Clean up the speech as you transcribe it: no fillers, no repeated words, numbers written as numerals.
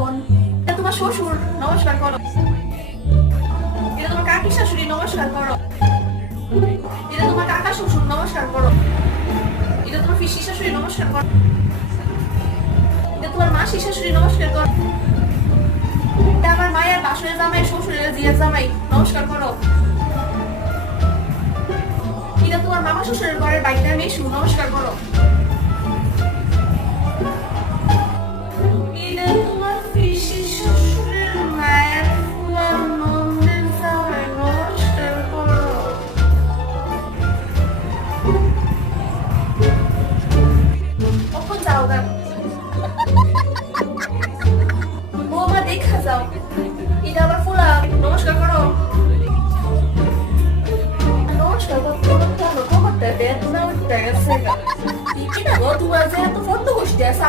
বোন, এটা তোমার শ্বশুর, নমস্কার করো। এটা তোমার কাকি শাশুড়ি, নমস্কার করো। এটা তোমার কাকা শ্বশুর, নমস্কার করো। এটা তোমার পিসি শাশুড়ি, নমস্কার করো। এটা তোমার মাসি শাশুড়ি, নমস্কার করো। এটা আমার মায়ের বাসুরের জামাই, শ্বশুরের জিয়ার জামাই, নমস্কার করো। এটা তোমার মামা শ্বশুরের ঘরের বাইকটার মেশু, নমস্কার করো। এটা তোমার পিসি শ্বশুরের মায়ের ফুয়ার নন্দের জামাই, নমস্কার করো। কখন যাও গা? বৌমা দেখা যাও। এটা আবার ফুলা, নমস্কার করো। নমস্কার করো কেন? খবরটা দেখ না, উঠতে গেছে গা। কি না গো, তোমার যে এত ফটো বসতে আছে